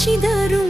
ಹಚ್ಚಿದರು